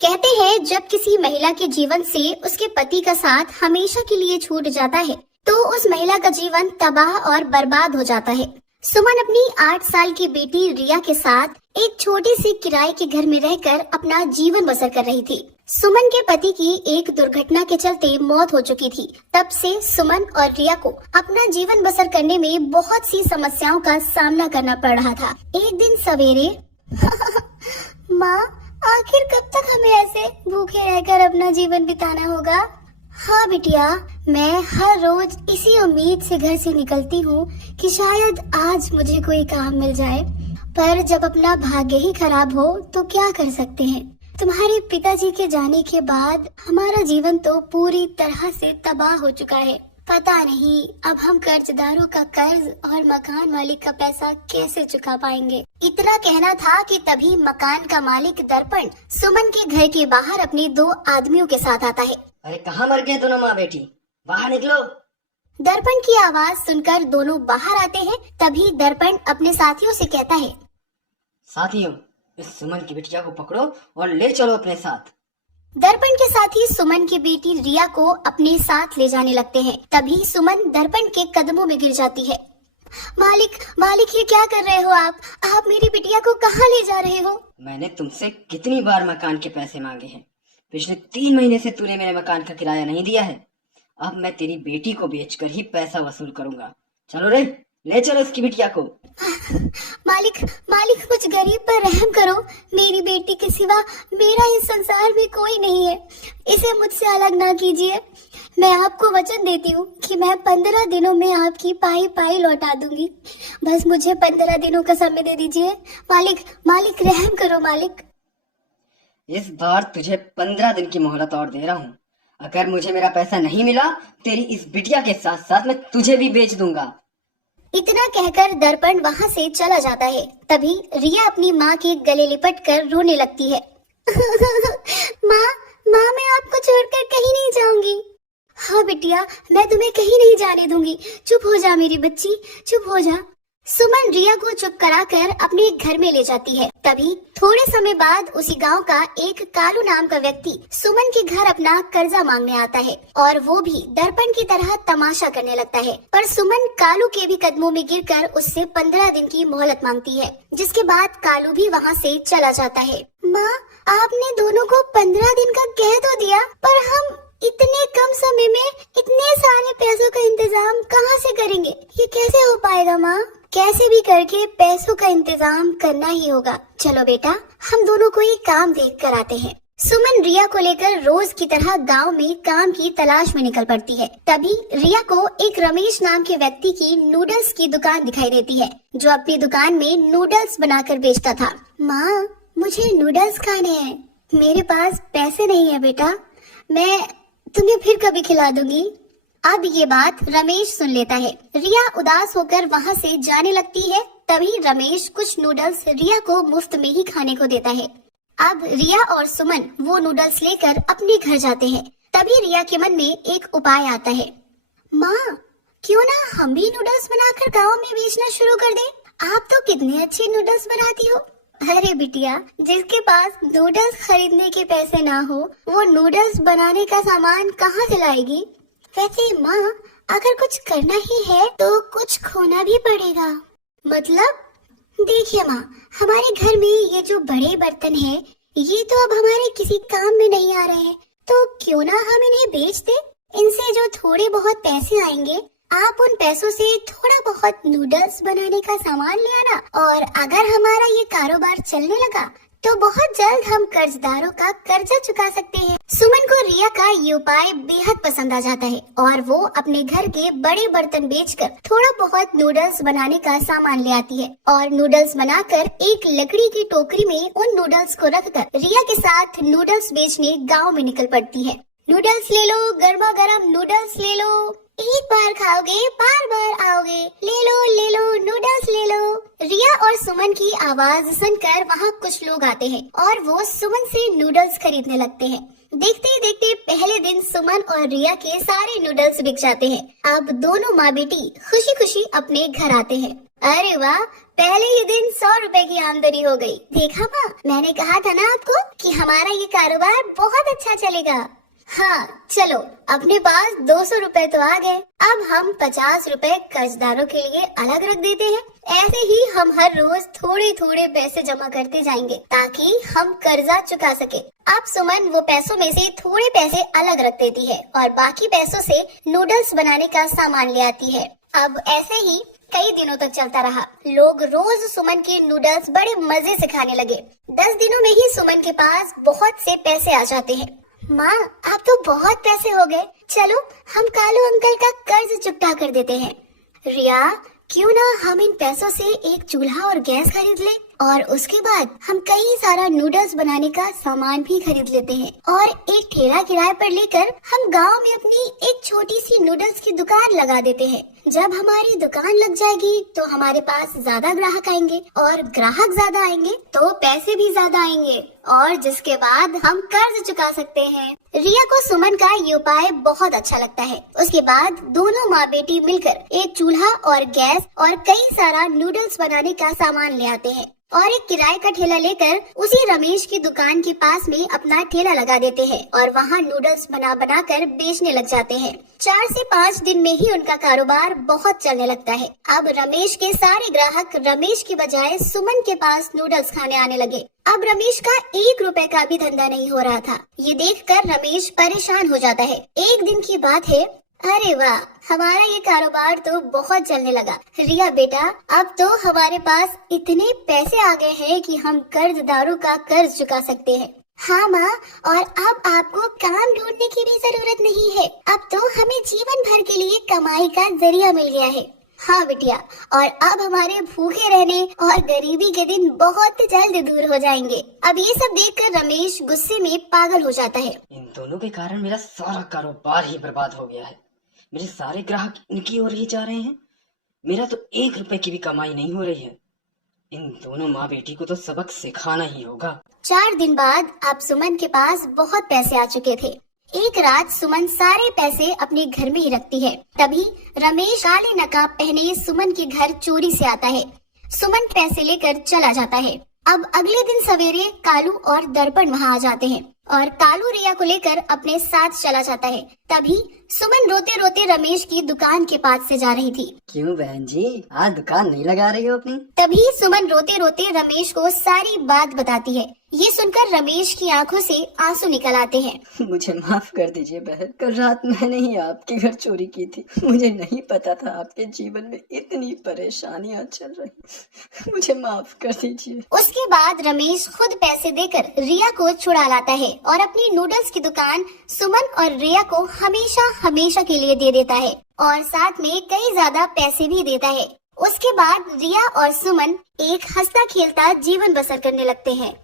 कहते हैं जब किसी महिला के जीवन से उसके पति का साथ हमेशा के लिए छूट जाता है तो उस महिला का जीवन तबाह और बर्बाद हो जाता है। सुमन अपनी 8 साल की बेटी रिया के साथ एक छोटे से किराए के घर में रहकर अपना जीवन बसर कर रही थी। सुमन के पति की एक दुर्घटना के चलते मौत हो चुकी थी। तब से सुमन और रिया को अपना जीवन बसर करने में बहुत सी समस्याओं का सामना करना पड़ रहा था। एक दिन सवेरे माँ, आखिर कब तक हमें ऐसे भूखे रहकर अपना जीवन बिताना होगा? हाँ बिटिया, मैं हर रोज इसी उम्मीद से घर से निकलती हूँ कि शायद आज मुझे कोई काम मिल जाए, पर जब अपना भाग्य ही खराब हो तो क्या कर सकते हैं। तुम्हारे पिताजी के जाने के बाद हमारा जीवन तो पूरी तरह से तबाह हो चुका है। पता नहीं अब हम कर्जदारों का कर्ज और मकान मालिक का पैसा कैसे चुका पाएंगे। इतना कहना था कि तभी मकान का मालिक दर्पण सुमन के घर के बाहर अपने 2 आदमियों के साथ आता है। अरे कहाँ मर गए दोनों माँ बेटी, बाहर निकलो। दर्पण की आवाज सुनकर दोनों बाहर आते हैं। तभी दर्पण अपने साथियों से कहता है, साथियों, इस सुमन की बिटिया को पकड़ो और ले चलो अपने साथ। दर्पण के साथी सुमन की बेटी रिया को अपने साथ ले जाने लगते हैं। तभी सुमन दर्पण के कदमों में गिर जाती है। मालिक, मालिक, ये क्या कर रहे हो आप मेरी बिटिया को कहाँ ले जा रहे हो? मैंने तुमसे कितनी बार मकान के पैसे मांगे हैं। पिछले 3 महीने से तूने मेरे मकान का किराया नहीं दिया है। अब मैं तेरी बेटी को बेचकर ही पैसा वसूल करूंगा। चलो रे, ले चलो इसकी बिटिया को। मालिक, मालिक, मुझ गरीब पर रहम करो। मेरी बेटी के सिवा मेरा इस संसार में कोई नहीं है। इसे मुझसे अलग ना कीजिए। मैं आपको वचन देती हूँ कि मैं 15 दिनों में आपकी पाई पाई लौटा दूंगी। बस मुझे 15 दिनों का समय दे दीजिए। मालिक, मालिक, रहम करो मालिक। इस बार तुझे 15 दिन की मोहलत और दे रहा हूँ। अगर मुझे मेरा पैसा नहीं मिला, तेरी इस बिटिया के साथ साथ मैं तुझे भी बेच दूंगा। इतना कहकर दर्पण वहाँ से चला जाता है। तभी रिया अपनी माँ के गले लिपट कर रोने लगती है। माँ, मैं आपको छोड़कर कहीं नहीं जाऊंगी। हाँ बिटिया, मैं तुम्हें कहीं नहीं जाने दूंगी। चुप हो जा मेरी बच्ची, चुप हो जा। सुमन रिया को चुप कराकर अपने घर में ले जाती है। तभी थोड़े समय बाद उसी गांव का एक कालू नाम का व्यक्ति सुमन के घर अपना कर्जा मांगने आता है और वो भी दर्पण की तरह तमाशा करने लगता है। पर सुमन कालू के भी कदमों में गिरकर उससे 15 दिन की मोहलत मांगती है, जिसके बाद कालू भी वहाँ से चला जाता है। माँ, आपने दोनों को 15 दिन का कह तो दिया, पर हम इतने कम समय में इतने सारे पैसों का इंतजाम कहाँ से करेंगे? ये कैसे हो पाएगा माँ? कैसे भी करके पैसों का इंतजाम करना ही होगा। चलो बेटा, हम दोनों को एक काम देख कर आते हैं। सुमन रिया को लेकर रोज की तरह गांव में काम की तलाश में निकल पड़ती है। तभी रिया को एक रमेश नाम के व्यक्ति की नूडल्स की दुकान दिखाई देती है, जो अपनी दुकान में नूडल्स बनाकर बेचता था। माँ, मुझे नूडल्स खाने हैं। मेरे पास पैसे नहीं है बेटा, मैं तुम्हें फिर कभी खिला दूंगी। अब ये बात रमेश सुन लेता है। रिया उदास होकर वहाँ से जाने लगती है। तभी रमेश कुछ नूडल्स रिया को मुफ्त में ही खाने को देता है। अब रिया और सुमन वो नूडल्स लेकर अपने घर जाते हैं। तभी रिया के मन में एक उपाय आता है। माँ, क्यों ना हम भी नूडल्स बनाकर गाँव में बेचना शुरू कर दें? आप तो कितने अच्छे नूडल्स बनाती हो। अरे बिटिया, जिसके पास नूडल्स खरीदने के पैसे ना हो, वो नूडल्स बनाने का सामान कहाँ से लाएगी? वैसे माँ, अगर कुछ करना ही है तो कुछ खोना भी पड़ेगा। मतलब? देखिए माँ, हमारे घर में ये जो बड़े बर्तन हैं, ये तो अब हमारे किसी काम में नहीं आ रहे हैं, तो क्यों ना हम इन्हें बेच दें? इनसे जो थोड़े बहुत पैसे आएंगे, आप उन पैसों से थोड़ा बहुत नूडल्स बनाने का सामान ले आना, और अगर हमारा ये कारोबार चलने लगा तो बहुत जल्द हम कर्जदारों का कर्जा चुका सकते हैं। सुमन को रिया का ये उपाय बेहद पसंद आ जाता है और वो अपने घर के बड़े बर्तन बेचकर थोड़ा बहुत नूडल्स बनाने का सामान ले आती है और नूडल्स बनाकर एक लकड़ी की टोकरी में उन नूडल्स को रखकर रिया के साथ नूडल्स बेचने गाँव में निकल पड़ती है। नूडल्स ले लो, गर्मा गर्म नूडल्स ले लो, एक बार खाओगे बार बार आओगे, ले लो नूडल्स ले लो। रिया और सुमन की आवाज सुनकर वहाँ कुछ लोग आते हैं और वो सुमन से नूडल्स खरीदने लगते हैं। देखते ही देखते पहले दिन सुमन और रिया के सारे नूडल्स बिक जाते हैं। अब दोनों माँ बेटी खुशी खुशी अपने घर आते हैं। अरे वाह, पहले ही दिन 100 रुपए की आमदनी हो गई। देखा माँ, मैंने कहा था ना आपको कि हमारा ये कारोबार बहुत अच्छा चलेगा। हाँ चलो, अपने पास 200 रुपए तो आ गए। अब हम 50 रुपए कर्जदारों के लिए अलग रख देते हैं। ऐसे ही हम हर रोज थोड़े थोड़े पैसे जमा करते जाएंगे ताकि हम कर्जा चुका सके। अब सुमन वो पैसों में से थोड़े पैसे अलग रख देती है और बाकी पैसों से नूडल्स बनाने का सामान ले आती है। अब ऐसे ही कई दिनों तक चलता रहा। लोग रोज सुमन के नूडल्स बड़े मजे से खाने लगे। 10 दिनों में ही सुमन के पास बहुत से पैसे आ जाते हैं। माँ, आप तो बहुत पैसे हो गए। चलो हम कालू अंकल का कर्ज चुकता कर देते हैं। रिया, क्यों ना हम इन पैसों से एक चूल्हा और गैस खरीद ले और उसके बाद हम कई सारा नूडल्स बनाने का सामान भी खरीद लेते हैं और एक ठेला किराए पर लेकर हम गांव में अपनी एक छोटी सी नूडल्स की दुकान लगा देते हैं। जब हमारी दुकान लग जाएगी तो हमारे पास ज्यादा ग्राहक आएंगे और ग्राहक ज्यादा आएंगे तो पैसे भी ज्यादा आएंगे और जिसके बाद हम कर्ज चुका सकते हैं। रिया को सुमन का ये उपाय बहुत अच्छा लगता है। उसके बाद दोनों माँ बेटी मिलकर एक चूल्हा और गैस और कई सारा नूडल्स बनाने का सामान ले आते हैं और एक किराए का ठेला लेकर उसी रमेश की दुकान के पास में अपना ठेला लगा देते हैं और वहाँ नूडल्स बना बना कर बेचने लग जाते हैं। 4 से 5 दिन में ही उनका कारोबार बहुत चलने लगता है। अब रमेश के सारे ग्राहक रमेश की बजाय सुमन के पास नूडल्स खाने आने लगे। अब रमेश का 1 रुपए का भी धंधा नहीं हो रहा था। ये देखकर रमेश परेशान हो जाता है। एक दिन की बात है, अरे वाह, हमारा ये कारोबार तो बहुत चलने लगा। रिया बेटा, अब तो हमारे पास इतने पैसे आ गए हैं कि हम कर्जदारों का कर्ज चुका सकते हैं। हाँ माँ, और अब आपको काम ढूंढने की भी जरूरत नहीं है। अब तो हमें जीवन भर के लिए कमाई का जरिया मिल गया है। हाँ बिटिया, और अब हमारे भूखे रहने और गरीबी के दिन बहुत जल्द दूर हो जाएंगे। अब ये सब देखकर रमेश गुस्से में पागल हो जाता है। इन दोनों के कारण मेरा सारा कारोबार ही बर्बाद हो गया है। मेरे सारे ग्राहक इनकी ओर ही जा रहे हैं। मेरा तो 1 रुपए की भी कमाई नहीं हो रही है। इन दोनों माँ बेटी को तो सबक सिखाना ही होगा। 4 दिन बाद अब सुमन के पास बहुत पैसे आ चुके थे। एक रात सुमन सारे पैसे अपने घर में ही रखती है। तभी रमेश काले नकाब पहने सुमन के घर चोरी से आता है। सुमन पैसे लेकर चला जाता है। अब अगले दिन सवेरे कालू और दर्पण वहाँ आ जाते हैं और कालू रिया को लेकर अपने साथ चला जाता है। तभी सुमन रोते रोते रमेश की दुकान के पास से जा रही थी। क्यों बहन जी, आज दुकान नहीं लगा रही हो अपनी? तभी सुमन रोते रोते रमेश को सारी बात बताती है। ये सुनकर रमेश की आंखों से आंसू निकल आते हैं। मुझे माफ कर दीजिए बहन, कल रात मैंने ही आपके घर चोरी की थी। मुझे नहीं पता था आपके जीवन में इतनी परेशानियां चल रही। मुझे माफ कर दीजिए। उसके बाद रमेश खुद पैसे देकर रिया को छुड़ा लाता है और अपनी नूडल्स की दुकान सुमन और रिया को हमेशा हमेशा के लिए दे देता है और साथ में कई ज्यादा पैसे भी देता है। उसके बाद रिया और सुमन एक हंसता खेलता जीवन बसर करने लगते हैं।